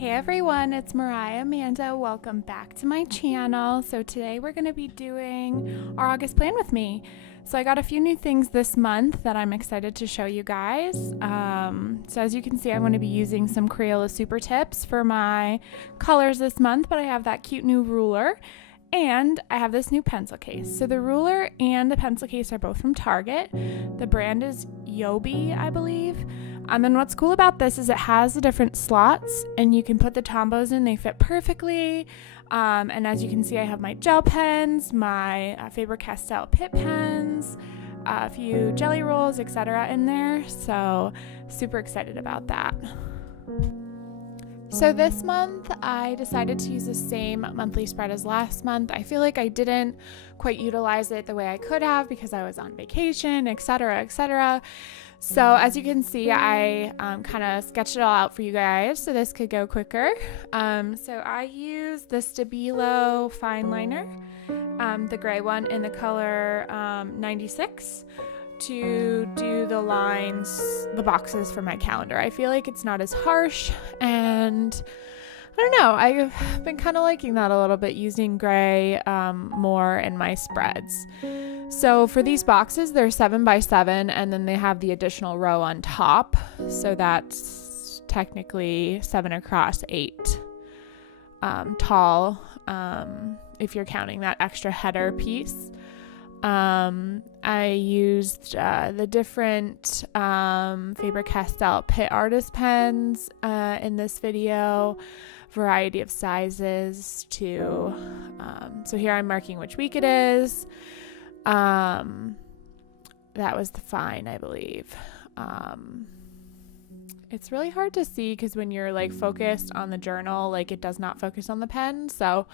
Hey everyone, it's Mariah Amanda. Welcome back to my channel. So today we're going to be doing our August plan with me. So I got a few new things this month that I'm excited to show you guys. So as you can see, I'm going to be using some Crayola Super Tips for my colors this month, but I have that cute new ruler and I have this new pencil case. So the ruler and the pencil case are both from Target. The brand is Yobi, I believe. And what's cool about this is it has the different slots and you can put the tombos in, they fit perfectly. And as you can see, I have my gel pens, my Faber-Castell Pitt pens, a few jelly rolls, etc. in there. So super excited about that. So this month I decided to use the same monthly spread as last month. I feel like I didn't quite utilize it the way I could have because I was on vacation, etc., etc. So as you can see, I kind of sketched it all out for you guys so this could go quicker. So I used the Stabilo fine liner, the gray one in the color 96, to do the lines, the boxes for my calendar. I feel like it's not as harsh, and I don't know, I've been kind of liking that a little bit, using gray more in my spreads. So for these boxes, they're 7x7, and then they have the additional row on top, so that's technically 7 across 8 tall, if you're counting that extra header piece. I used the different Faber-Castell Pitt artist pens in this video, variety of sizes too. So here I'm marking which week it is. That was the fine, I believe. It's really hard to see because when you're like focused on the journal, like it does not focus on the pen. So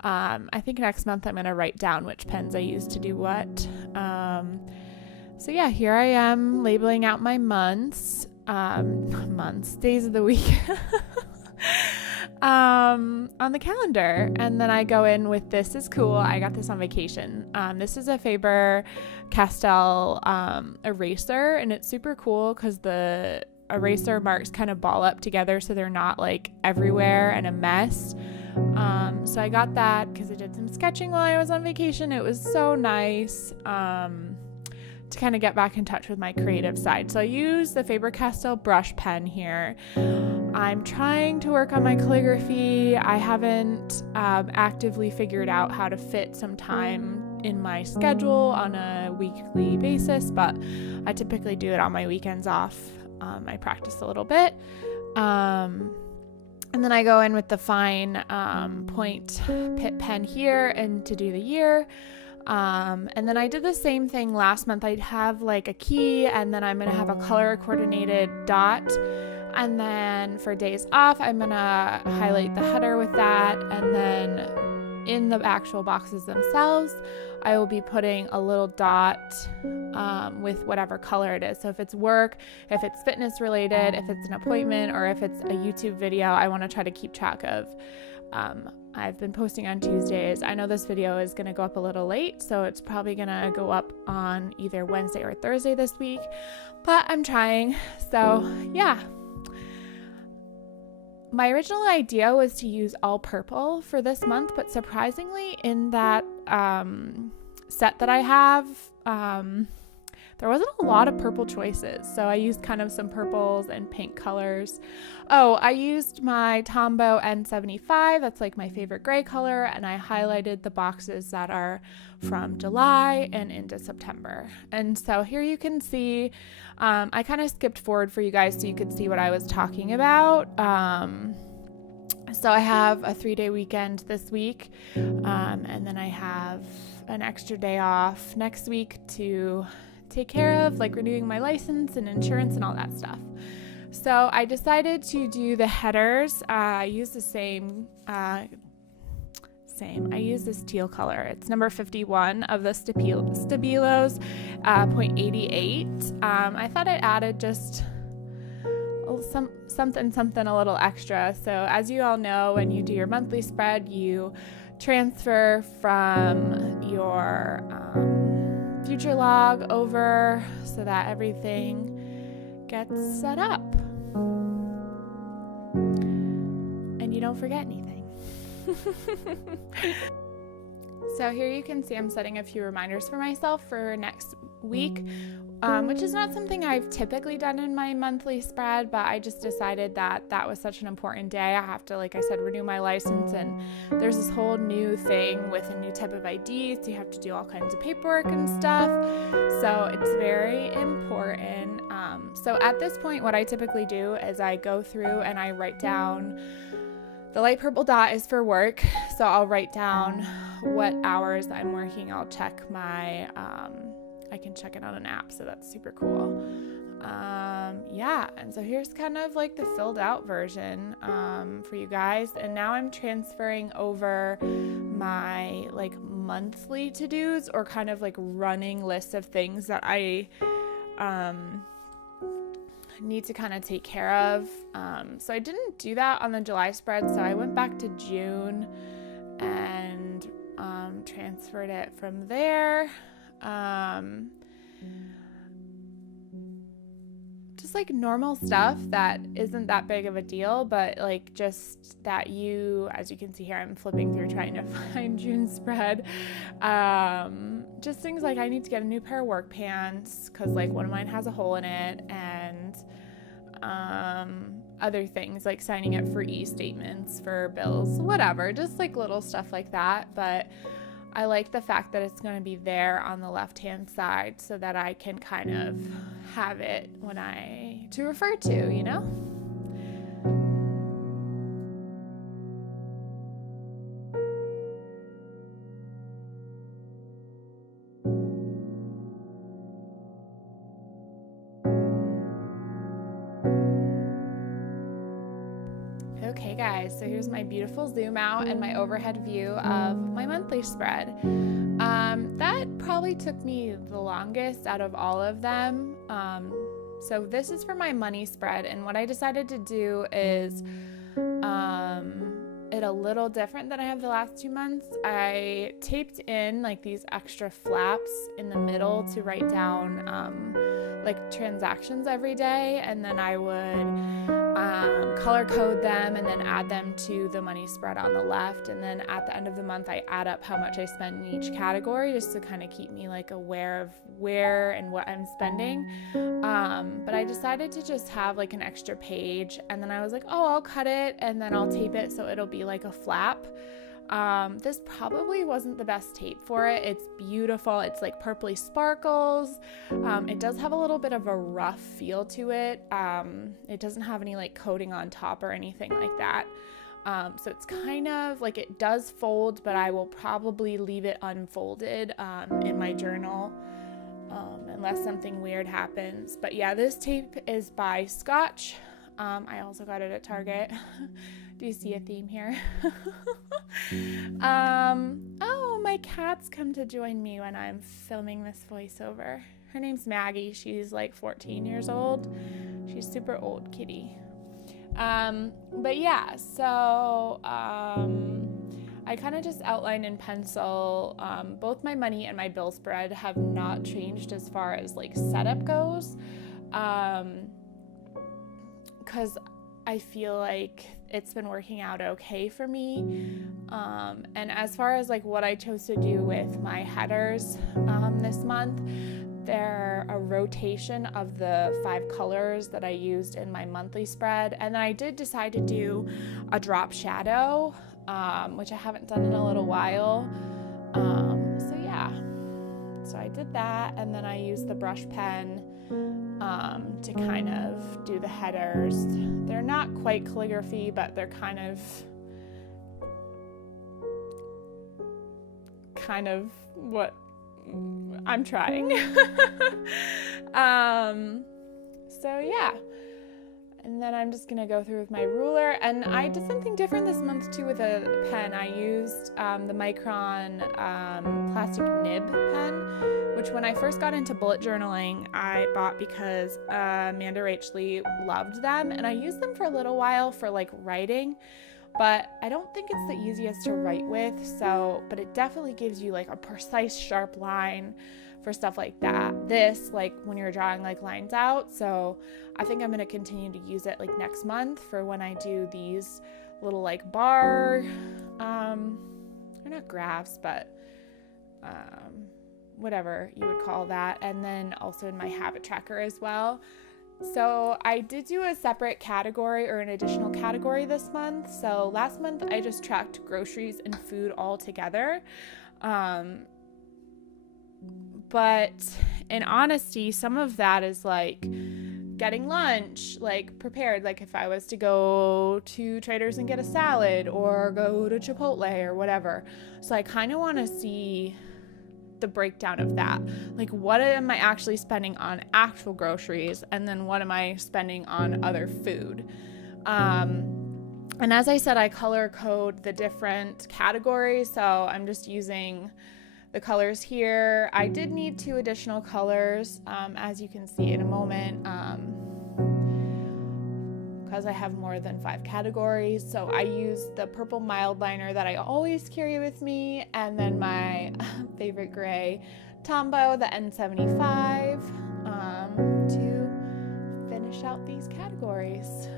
I think next month I'm going to write down which pens I use to do what. So yeah, here I am labeling out my months, days of the week on the calendar. And then I go in with this is cool. I got this on vacation. This is a Faber-Castell eraser, and it's super cool because the eraser marks kind of ball up together so they're not like everywhere and a mess. So I got that because I did some sketching while I was on vacation. It was so nice to kind of get back in touch with my creative side. So I use the Faber-Castell brush pen here. I'm trying to work on my calligraphy. I haven't actively figured out how to fit some time in my schedule on a weekly basis, but I typically do it on my weekends off. I practice a little bit. And then I go in with the fine point Pitt pen here and to do the year. And then I did the same thing last month. I'd have like a key, and then I'm going to have a color coordinated dot. And then for days off, I'm going to highlight the header with that. And then in the actual boxes themselves, I will be putting a little dot with whatever color it is. So if it's work, if it's fitness related, if it's an appointment, or if it's a YouTube video, I want to try to keep track of. I've been posting on Tuesdays. I know this video is going to go up a little late, so it's probably going to go up on either Wednesday or Thursday this week, but I'm trying. So yeah. My original idea was to use all purple for this month, but surprisingly in that set that I have, there wasn't a lot of purple choices. So I used kind of some purples and pink colors. Oh, I used my Tombow N75. That's like my favorite gray color. And I highlighted the boxes that are from July and into September. And so here you can see, I kind of skipped forward for you guys so you could see what I was talking about. So I have a 3-day weekend this week. And then I have an extra day off next week to take care of, like renewing my license and insurance and all that stuff. So I decided to do the headers. I use the same. I use this teal color. It's number 51 of the Stabilo's 0.88. I thought I added just something a little extra. So as you all know, when you do your monthly spread, you transfer from your future log over so that everything gets set up. you don't forget anything. So here you can see I'm setting a few reminders for myself for next week, which is not something I've typically done in my monthly spread, but I just decided that that was such an important day. I have to, like I said, renew my license, and there's this whole new thing with a new type of ID, so you have to do all kinds of paperwork and stuff, so it's very important. So at this point, what I typically do is I go through and I write down. The light purple dot is for work, so I'll write down what hours I'm working. I'll check my, I can check it on an app, so that's super cool. Yeah, and so here's kind of like the filled out version for you guys. And now I'm transferring over my like monthly to-dos, or kind of like running list of things that I need to kind of take care of. So I didn't do that on the July spread, so I went back to June and transferred it from there. Just like normal stuff that isn't that big of a deal, but like just that as you can see here, I'm flipping through trying to find June's spread. Just things like I need to get a new pair of work pants because like one of mine has a hole in it, and other things like signing up for e-statements for bills, whatever, just like little stuff like that. But I like the fact that it's going to be there on the left-hand side so that I can kind of have it to refer to, you know? Okay guys, so here's my beautiful zoom out and my overhead view of my monthly spread. That probably took me the longest out of all of them. So this is for my money spread, and what I decided to do is it a little different than I have the last 2 months. I taped in like these extra flaps in the middle to write down like transactions every day, and then I would color code them and then add them to the money spread on the left. And then at the end of the month, I add up how much I spend in each category, just to kind of keep me like aware of where and what I'm spending. But I decided to just have like an extra page, and then I was like, oh, I'll cut it and then I'll tape it so it'll be like a flap. This probably wasn't the best tape for it. It's beautiful. It's like purpley sparkles. It does have a little bit of a rough feel to it. It doesn't have any like coating on top or anything like that. So it's kind of like, it does fold, but I will probably leave it unfolded in my journal unless something weird happens. But yeah, this tape is by Scotch. I also got it at Target. Do you see a theme here? Oh, my cat's come to join me when I'm filming this voiceover. Her name's Maggie. She's like 14 years old. She's super old kitty. But yeah, so I kind of just outlined in pencil. Both my money and my bill spread have not changed as far as like setup goes. Because I feel like it's been working out okay for me. And as far as like what I chose to do with my headers this month, they're a rotation of the 5 colors that I used in my monthly spread. And then I did decide to do a drop shadow, which I haven't done in a little while. So yeah, so I did that, and then I used the brush pen to kind of do the headers. They're not quite calligraphy, but they're kind of what I'm trying. So yeah. And then I'm just gonna go through with my ruler, and I did something different this month too with a pen. I used the Micron plastic nib pen, which when I first got into bullet journaling, I bought because Amanda Rachley loved them, and I used them for a little while for like writing, but I don't think it's the easiest to write with. But it definitely gives you like a precise, sharp line for stuff like that. This, like when you're drawing like lines out. So I think I'm going to continue to use it like next month for when I do these little like bar, they're not graphs, but whatever you would call that. And then also in my habit tracker as well. So I did do a separate category or an additional category this month. So last month I just tracked groceries and food all together. But in honesty, some of that is like getting lunch, like prepared, like if I was to go to Trader's and get a salad or go to Chipotle or whatever. So I kind of want to see the breakdown of that. Like, what am I actually spending on actual groceries, and then what am I spending on other food? And as I said, I color code the different categories, so I'm just using the colors here. I did need 2 additional colors, as you can see in a moment, because I have more than 5 categories. So I use the purple mild liner that I always carry with me, and then my favorite gray Tombow, the N75, to finish out these categories.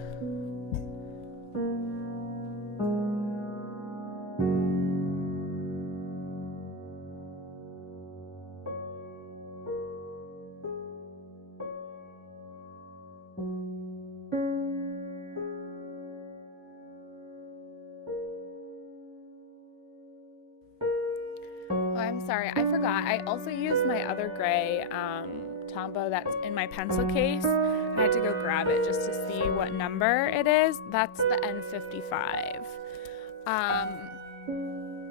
I'm sorry, I forgot. I also used my other gray Tombow that's in my pencil case. I had to go grab it just to see what number it is. That's the N55.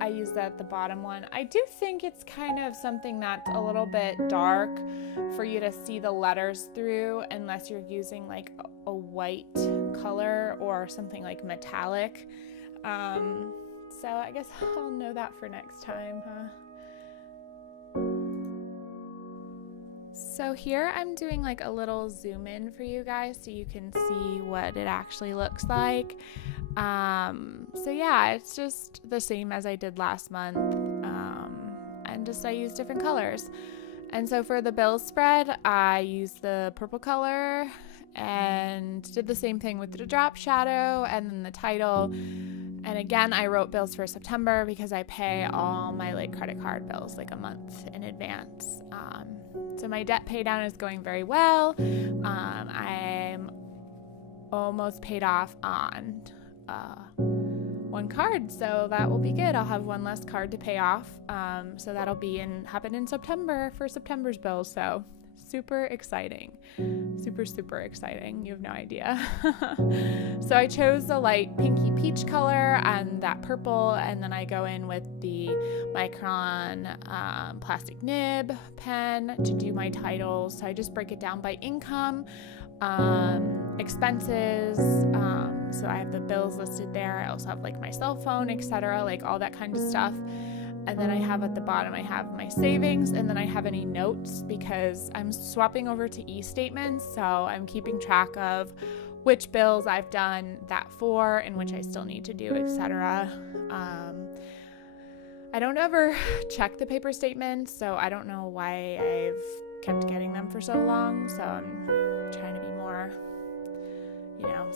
I use that, the bottom one. I do think it's kind of something that's a little bit dark for you to see the letters through, unless you're using like a white color or something like metallic. So I guess I'll know that for next time, huh? So here I'm doing like a little zoom in for you guys so you can see what it actually looks like. So yeah, it's just the same as I did last month, and just I use different colors. And so for the bill spread, I used the purple color and did the same thing with the drop shadow and then the title. And again, I wrote bills for September because I pay all my like credit card bills like a month in advance. So my debt pay down is going very well. I'm almost paid off on one card, so that will be good. I'll have one less card to pay off. So that'll happen in September for September's bills. So super exciting. Super exciting. You have no idea. So I chose the light pinky peach color and that purple, and then I go in with the Micron plastic nib pen to do my titles. So I just break it down by income, expenses. So I have the bills listed there. I also have like my cell phone, etc., like all that kind of stuff. And then I have at the bottom, I have my savings, and then I have any notes because I'm swapping over to e-statements. So I'm keeping track of which bills I've done that for and which I still need to do, etc. I don't ever check the paper statements, so I don't know why I've kept getting them for so long. So I'm trying to be more,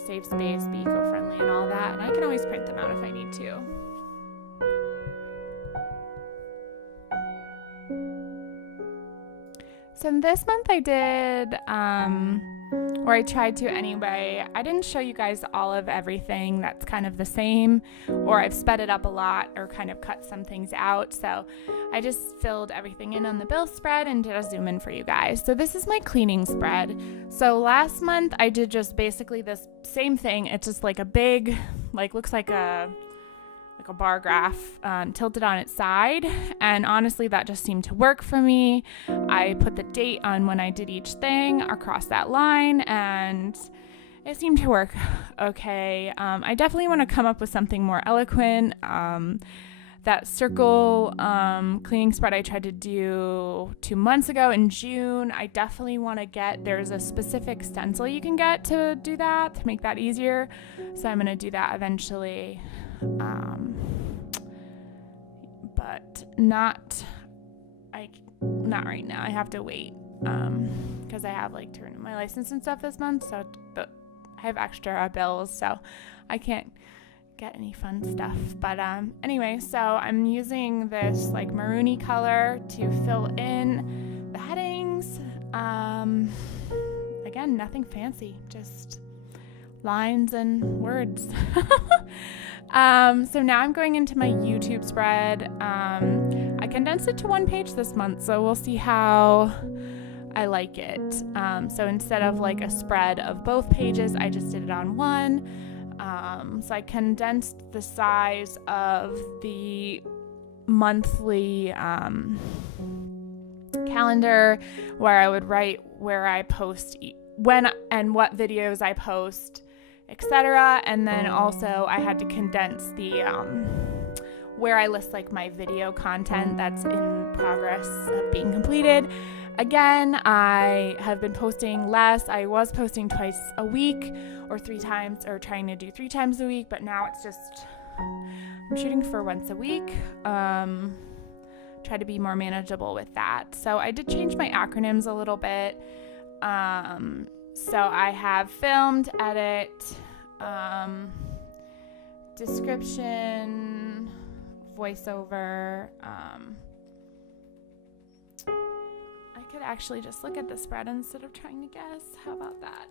save space, be eco-friendly and all that. And I can always print them out if I need to. So this month I did, or I tried to anyway. I didn't show you guys all of everything that's kind of the same, or I've sped it up a lot or kind of cut some things out. So I just filled everything in on the bill spread and did a zoom in for you guys. So this is my cleaning spread. So last month I did just basically this same thing. It's just like a big, looks like a bar graph tilted on its side, and honestly that just seemed to work for me. I put the date on when I did each thing across that line, and it seemed to work okay. I definitely want to come up with something more eloquent. That circle cleaning spread I tried to do 2 months ago in June. I definitely want to there's a specific stencil you can get to do that, to make that easier, so I'm going to do that eventually. But not right now. I have to wait because I have to renew my license and stuff this month, so I have extra bills, so I can't get any fun stuff. But anyway, so I'm using this like maroony color to fill in the headings. Again, nothing fancy, just lines and words. So now I'm going into my YouTube spread. I condensed it to one page this month, so we'll see how I like it. So instead of like a spread of both pages, I just did it on one. So I condensed the size of the monthly calendar, where I would write where I post when and what videos I post, etc. And then also I had to condense the where I list like my video content that's in progress of being completed. Again, I have been posting less. I was posting twice a week or 3 times, or trying to do 3 times a week, but now it's just, I'm shooting for once a week. Try to be more manageable with that. So I did change my acronyms a little bit. So I have filmed, edit, description, voiceover. I could actually just look at the spread instead of trying to guess. How about that?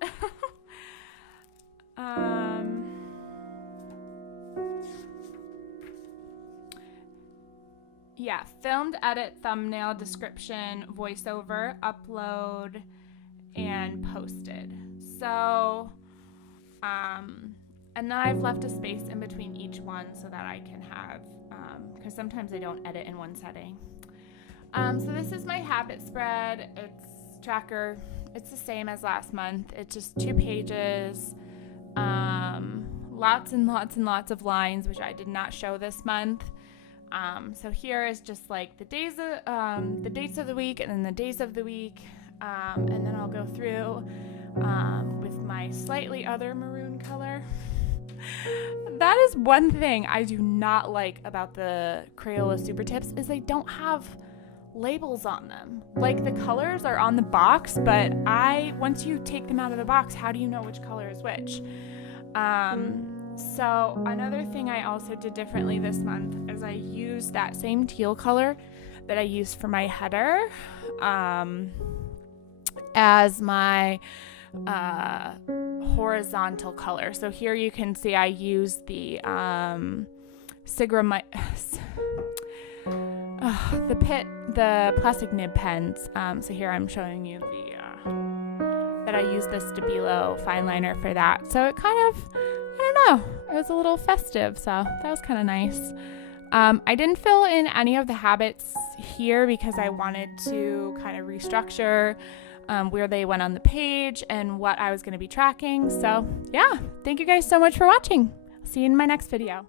Yeah, filmed, edit, thumbnail, description, voiceover, upload, and posted. So, and then I've left a space in between each one so that I can have, because sometimes I don't edit in one setting. So this is my habit spread. It's tracker. It's the same as last month. It's just 2 pages, lots and lots and lots of lines, which I did not show this month. So here is just like the days of, the dates of the week, and then the days of the week. And then I'll go through with my slightly other maroon color. That is one thing I do not like about the Crayola Super Tips, is they don't have labels on them. Like, the colors are on the box, but once you take them out of the box, how do you know which color is which? So another thing I also did differently this month is I used that same teal color that I used for my header as my horizontal color. So here you can see I used the the plastic nib pens. So here I'm showing you that I used the Stabilo fine liner for that. So it kind of, I don't know, it was a little festive, so that was kind of nice. I didn't fill in any of the habits here because I wanted to kind of restructure where they went on the page and what I was going to be tracking. So yeah, thank you guys so much for watching. See you in my next video.